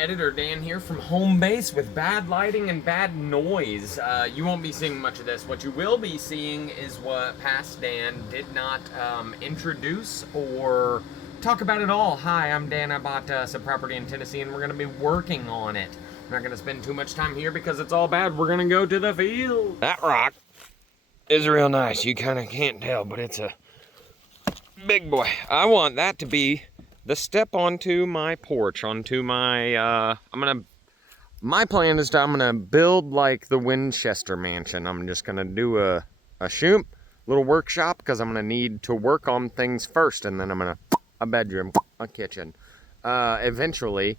Editor Dan here from home base with bad lighting and bad noise. You won't be seeing much of this. What you will be seeing is what past Dan did not introduce or talk about at all. Hi, I'm Dan. I bought some property in Tennessee and we're going to be working on it. I'm not going to spend too much time here because it's all bad. We're going to go to the field. That rock is real nice. You kind of can't tell, but it's a big boy. I want that to be the step onto my porch, onto my, my plan is I'm gonna build like the Winchester Mansion. I'm just gonna do a shoot, little workshop, because I'm gonna need to work on things first, and then I'm gonna, a bedroom, a kitchen. Eventually,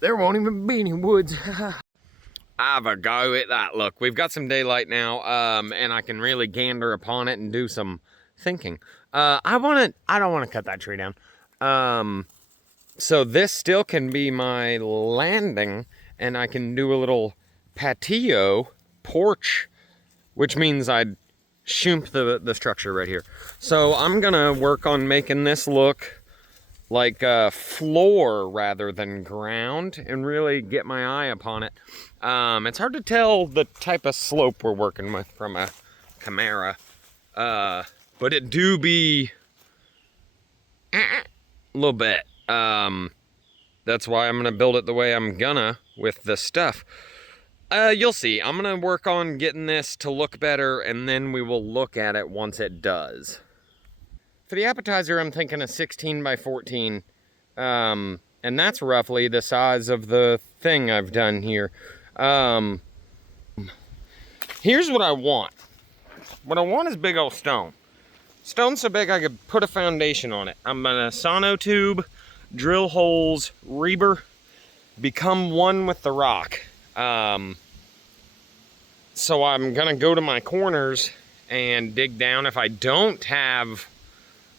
there won't even be any woods. Have a go at that. Look, we've got some daylight now, and I can really gander upon it and do some thinking. I don't want to cut that tree down. So this still can be my landing, and I can do a little patio porch, which means I'd shoot the structure right here. So I'm gonna work on making this look like a floor rather than ground and really get my eye upon it. It's hard to tell the type of slope we're working with from a Camara, but it do be a little bit. That's why I'm gonna build it the way I'm gonna with the stuff. You'll see. I'm gonna work on getting this to look better, and then we will look at it once it does. For the appetizer, I'm thinking a 16 by 14, and that's roughly the size of the thing I've done here. Here's what I want. What I want is big old stone. Stone so big I could put a foundation on it. I'm gonna sonotube, drill holes, reber, become one with the rock. So I'm gonna go to my corners and dig down. If I don't have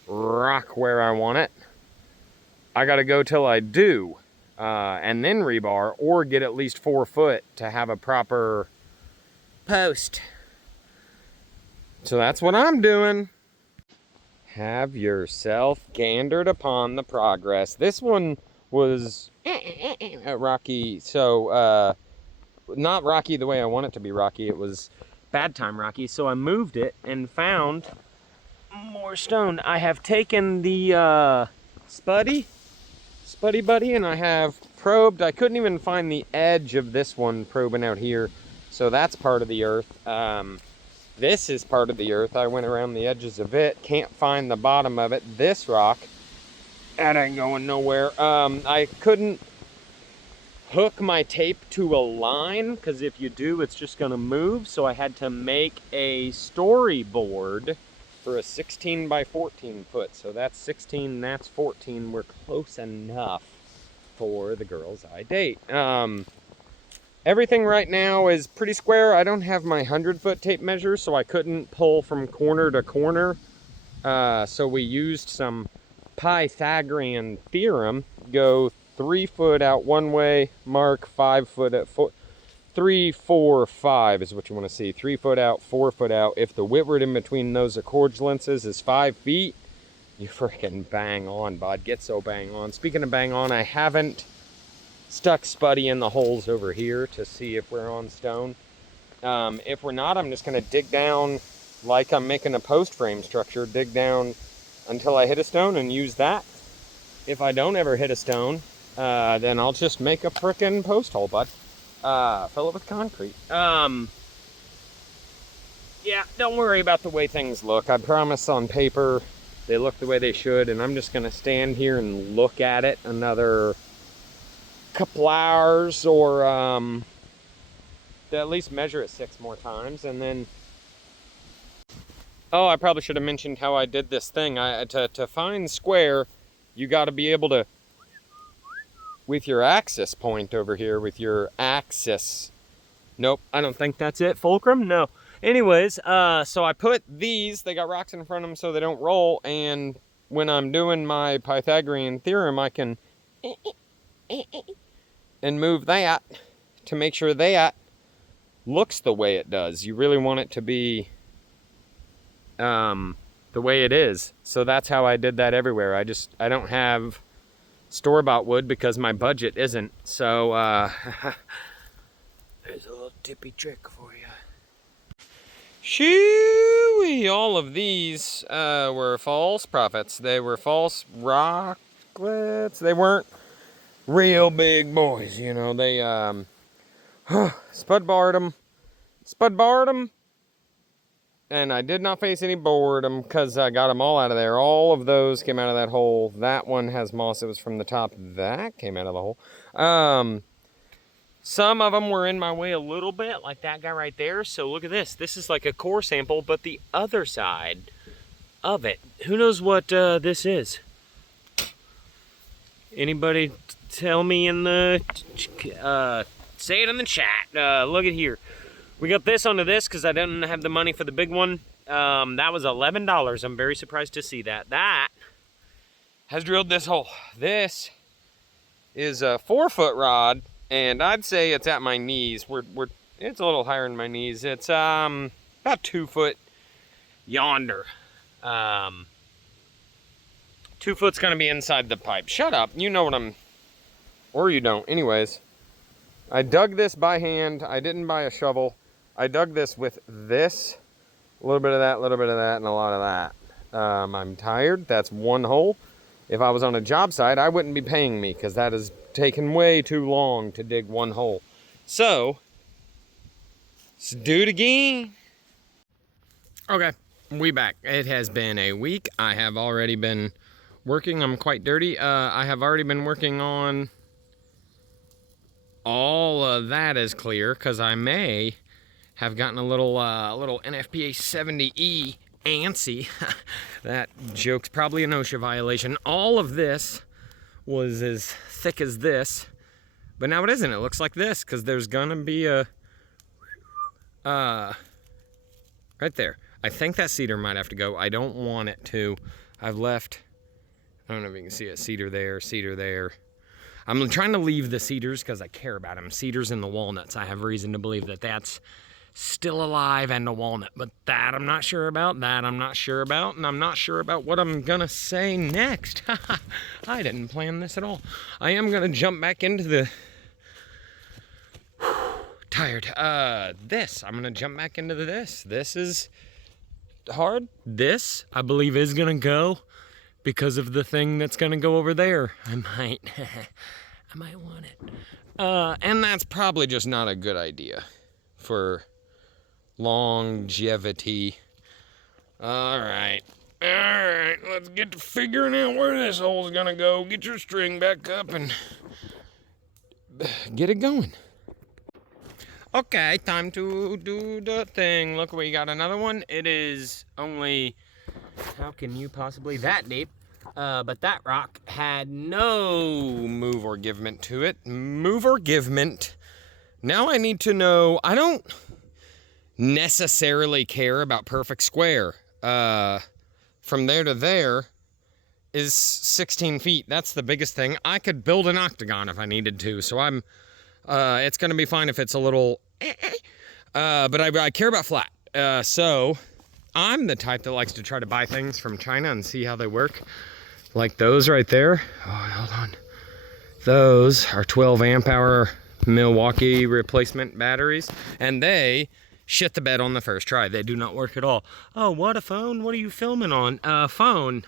rock where I want it, I gotta go till I do, and then rebar, or get at least 4 foot to have a proper post. So that's what I'm doing. Have yourself gandered upon the progress. This one was rocky, so not rocky the way I want it to be rocky. It was bad time rocky, so I moved it and found more stone. I have taken the Spuddy Buddy, and I have probed. I couldn't even find the edge of this one probing out here, so that's part of the earth. This is part of the earth. I went around the edges of it. Can't find the bottom of it. This rock, that ain't going nowhere. I couldn't hook my tape to a line, because if you do, it's just gonna move. So I had to make a storyboard for a 16 by 14 foot. So that's 16, that's 14. We're close enough for the girls I date. Everything right now is pretty square. I don't have my 100-foot tape measure, so I couldn't pull from corner to corner. So we used some Pythagorean theorem. Go 3 foot out one way, mark 5 foot at 3, 4, 5 is what you want to see. 3 foot out, 4 foot out. If the width in between those accords lenses is 5 feet, you freaking bang on, bud. Get so bang on. Speaking of bang on, I haven't stuck Spuddy in the holes over here to see if we're on stone. If we're not, I'm just gonna dig down like I'm making a post frame structure, dig down until I hit a stone and use that. If I don't ever hit a stone, then I'll just make a frickin' post hole, bud. Fill it with concrete. Yeah, don't worry about the way things look. I promise on paper they look the way they should, and I'm just gonna stand here and look at it another couple hours, or at least measure it 6 more times, and then, oh, I probably should have mentioned how I did this thing. To find square, you got to be able to, with your axis point over here, with your axis. Nope, I don't think that's it. Fulcrum? No. Anyways, so I put these, they got rocks in front of them so they don't roll, and when I'm doing my Pythagorean theorem, I can and move that to make sure that looks the way it does. You really want it to be the way it is. So that's how I did that everywhere. I don't have store-bought wood because my budget isn't. So there's a little tippy trick for you. Shoo-wee! All of these were false prophets. They were false rocklets. They weren't real big boys, you know. They spud barred them, and I did not face any boredom because I got them all out of there. All of those came out of that hole. That one has moss. It was from the top. That came out of the hole. Some of them were in my way a little bit, like that guy right there. So look at this. This is like a core sample, but the other side of it. Who knows what this is? Anybody tell me in the... say it in the chat. Look at here. We got this onto this because I didn't have the money for the big one. That was $11. I'm very surprised to see that. That has drilled this hole. This is a 4-foot rod. And I'd say it's at my knees. It's a little higher than my knees. It's about 2 foot yonder. 2 foot's gonna be inside the pipe. Shut up. You know what I'm, or you don't. Anyways, I dug this by hand. I didn't buy a shovel. I dug this with this, a little bit of that, and a lot of that. I'm tired. That's one hole. If I was on a job site, I wouldn't be paying me because that is taken way too long to dig one hole. So, let's do it again. Okay, we back. It has been a week. I have already been working. I'm quite dirty. I have already been working on all of that is clear because I may have gotten a little NFPA 70E antsy. That joke's probably an OSHA violation. All of this was as thick as this, but now it isn't. It looks like this because there's gonna be a right there. I think that cedar might have to go. I don't want it to. I've left, I don't know if you can see it, cedar there, cedar there. I'm trying to leave the cedars because I care about them. Cedars and the walnuts, I have reason to believe that that's still alive, and a walnut, but that I'm not sure about, that I'm not sure about, and I'm not sure about what I'm gonna say next. I didn't plan this at all. I am gonna jump back into the tired this. I'm gonna jump back into this. This is hard. This I believe is gonna go because of the thing that's gonna go over there. I might want it. And that's probably just not a good idea for longevity. All right, let's get to figuring out where this hole's gonna go. Get your string back up and get it going. Okay, time to do the thing. Look, we got another one. It is only, how can you possibly that deep? But that rock had no move or givement to it. Move or givement. Now I need to know, I don't necessarily care about perfect square. From there to there is 16 feet. That's the biggest thing. I could build an octagon if I needed to, so I'm it's gonna be fine if it's a little but I care about flat. So I'm the type that likes to try to buy things from China and see how they work, like those right there. Oh, hold on. Those are 12 amp hour Milwaukee replacement batteries, and they shit the bed on the first try. They do not work at all. Oh, what a phone. What are you filming on? Phone.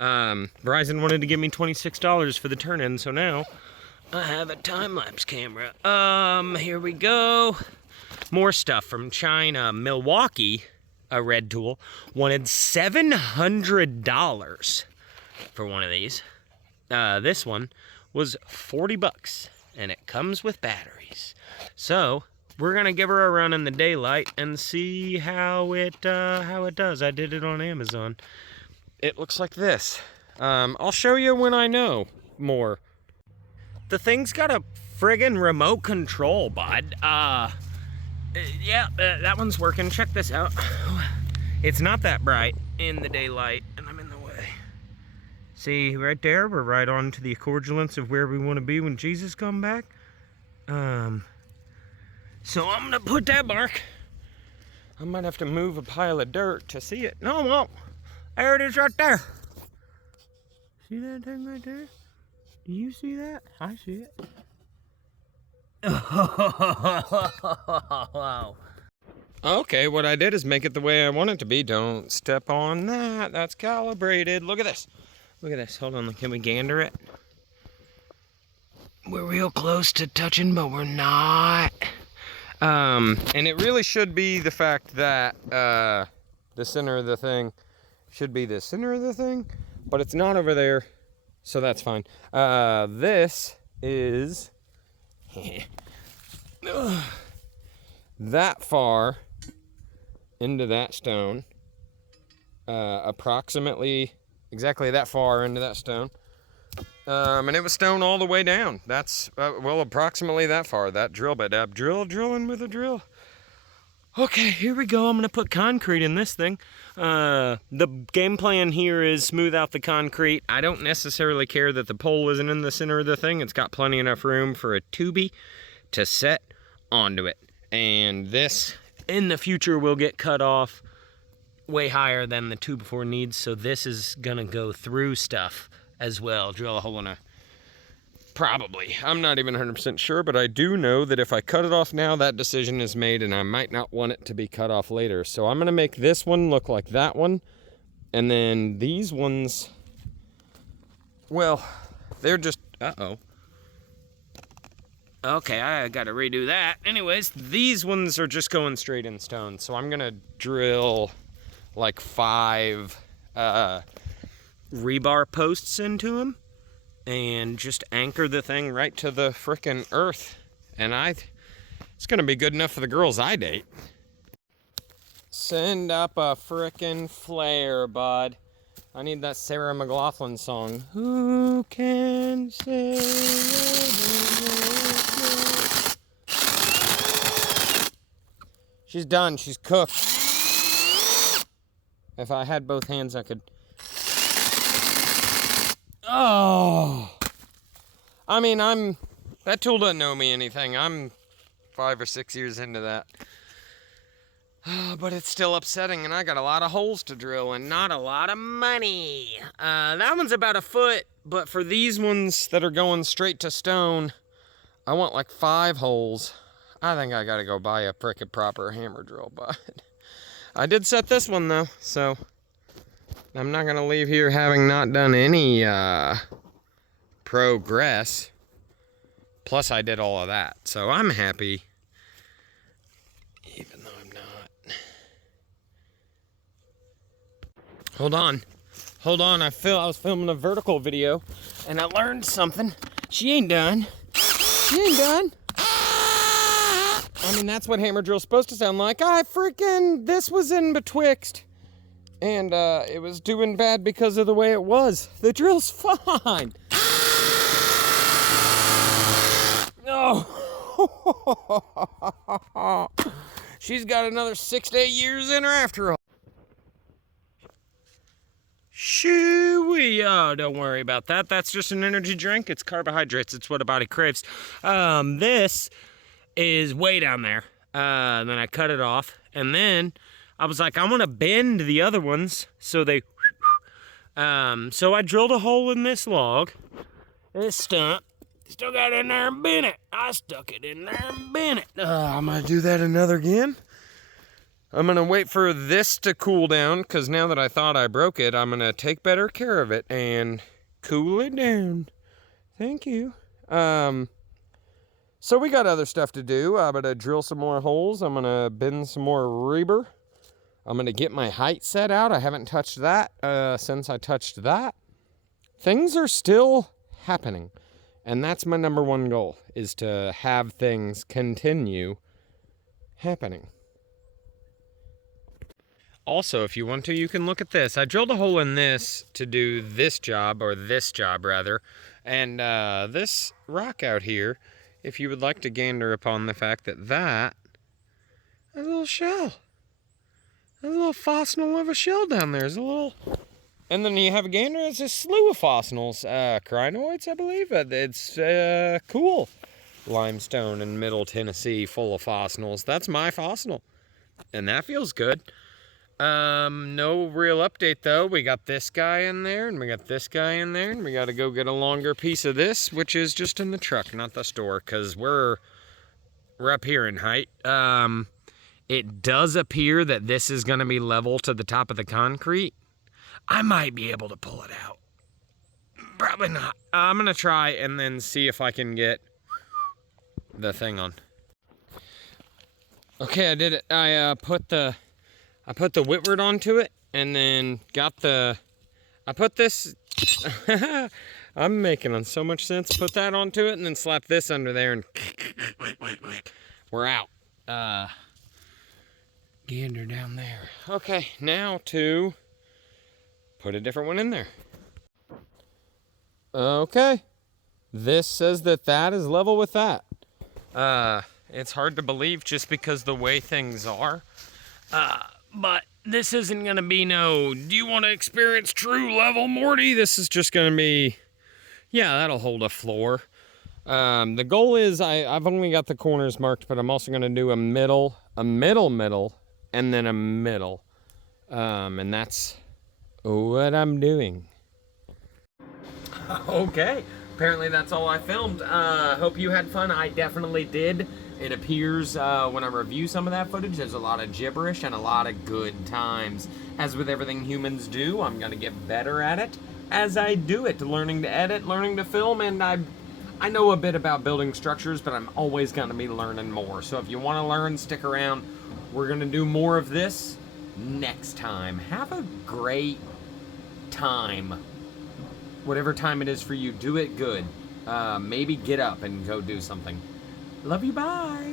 Verizon wanted to give me $26 for the turn-in, so now I have a time-lapse camera. Here we go. More stuff from China. Milwaukee, a Red Tool, wanted $700 for one of these. This one was 40 bucks, and it comes with batteries. So we're gonna give her a run in the daylight and see how it does. I did it on Amazon. It looks like this. I'll show you when I know more. The thing's got a friggin' remote control, bud. Yeah, that one's working. Check this out. It's not that bright in the daylight, and I'm in the way. See, right there, we're right on to the accordulance of where we want to be when Jesus come back. So I'm gonna put that mark. I might have to move a pile of dirt to see it. No, I won't. There it is right there. See that thing right there? Do you see that? I see it. Wow. Okay, what I did is make it the way I want it to be. Don't step on that. That's calibrated. Look at this. Look at this. Hold on. Can we gander it? We're real close to touching, but we're not. And it really should be the fact that the center of the thing should be the center of the thing, but it's not over there, so that's fine. This is that far into that stone, approximately exactly that far into that stone. And it was stone all the way down. That's, well, approximately that far, that drill bit. Drilling with a drill. Okay, here we go. I'm going to put concrete in this thing. The game plan here is smooth out the concrete. I don't necessarily care that the pole isn't in the center of the thing. It's got plenty enough room for a tubie to set onto it. And this, in the future, will get cut off way higher than the 2x4 needs. So this is going to go through stuff as well. Drill a hole in a, probably. I'm not even 100% sure, but I do know that if I cut it off now, that decision is made and I might not want it to be cut off later. So I'm gonna make this one look like that one. And then these ones, well, they're just, uh-oh. Okay, I gotta redo that. Anyways, these ones are just going straight in stone. So I'm gonna drill like 5 rebar posts into them and just anchor the thing right to the frickin' earth. And it's gonna be good enough for the girls I date. Send up a frickin' flare, bud. I need that Sarah McLachlan song. Who can say it? She's done, she's cooked. If I had both hands, I could. Oh, I mean, that tool doesn't owe me anything. I'm 5 or 6 years into that. But it's still upsetting, and I got a lot of holes to drill and not a lot of money. That one's about a foot, but for these ones that are going straight to stone, I want like 5 holes. I think I gotta go buy a frickin' proper hammer drill, but I did set this one though, so I'm not gonna leave here having not done any progress. Plus I did all of that, so I'm happy, even though I'm not. Hold on, I was filming a vertical video and I learned something. She ain't done. I mean, that's what hammer drill's supposed to sound like. This was in betwixt. And it was doing bad because of the way it was. The drill's fine. No. She's got another 6 to 8 years in her after all. Shoo-wee. Oh, don't worry about that. That's just an energy drink. It's carbohydrates. It's what a body craves. This is way down there. Then I cut it off. And then I was like, I want to bend the other ones so they, so I drilled a hole in this log, this stump, still got it in there and bent it. I stuck it in there and bent it. I'm going to do that another again. I'm going to wait for this to cool down, because now that I thought I broke it, I'm going to take better care of it and cool it down. Thank you. So we got other stuff to do. I'm going to drill some more holes. I'm going to bend some more rebar. I'm going to get my height set out. I haven't touched that since I touched that. Things are still happening. And that's my number one goal, is to have things continue happening. Also, if you want to, you can look at this. I drilled a hole in this to do this job, or this job rather. And this rock out here, if you would like to gander upon the fact that that is a little shell. There's a little fossil of a shell down there. There's a little, and then you have a gander. It's a slew of fossils, crinoids, I believe. It's cool. Limestone in Middle Tennessee, full of fossils. That's my fossil, and that feels good. No real update though. We got this guy in there, and we got this guy in there, and we got to go get a longer piece of this, which is just in the truck, not the store, because we're up here in height. It does appear that this is going to be level to the top of the concrete. I might be able to pull it out. Probably not. I'm going to try and then see if I can get the thing on. Okay, I did it. I put the Whitward onto it, and then I put this, I'm making on so much sense. Put that onto it, and then slap this under there, and we're out. Gander down there. Okay, now to put a different one in there. Okay, this says that is level with that. It's hard to believe just because the way things are. But this isn't gonna be no, do you want to experience true level, Morty? This is just gonna be, yeah, that'll hold a floor. The goal is I've only got the corners marked, but I'm also gonna do a middle, and then a middle. And that's what I'm doing. Okay, apparently that's all I filmed. Hope you had fun. I definitely did. It appears when I review some of that footage, there's a lot of gibberish and a lot of good times. As with everything humans do, I'm gonna get better at it as I do it. Learning to edit, learning to film, and I know a bit about building structures, but I'm always gonna be learning more. So if you wanna learn, stick around. We're gonna do more of this next time. Have a great time. Whatever time it is for you, do it good. Maybe get up and go do something. Love you, bye.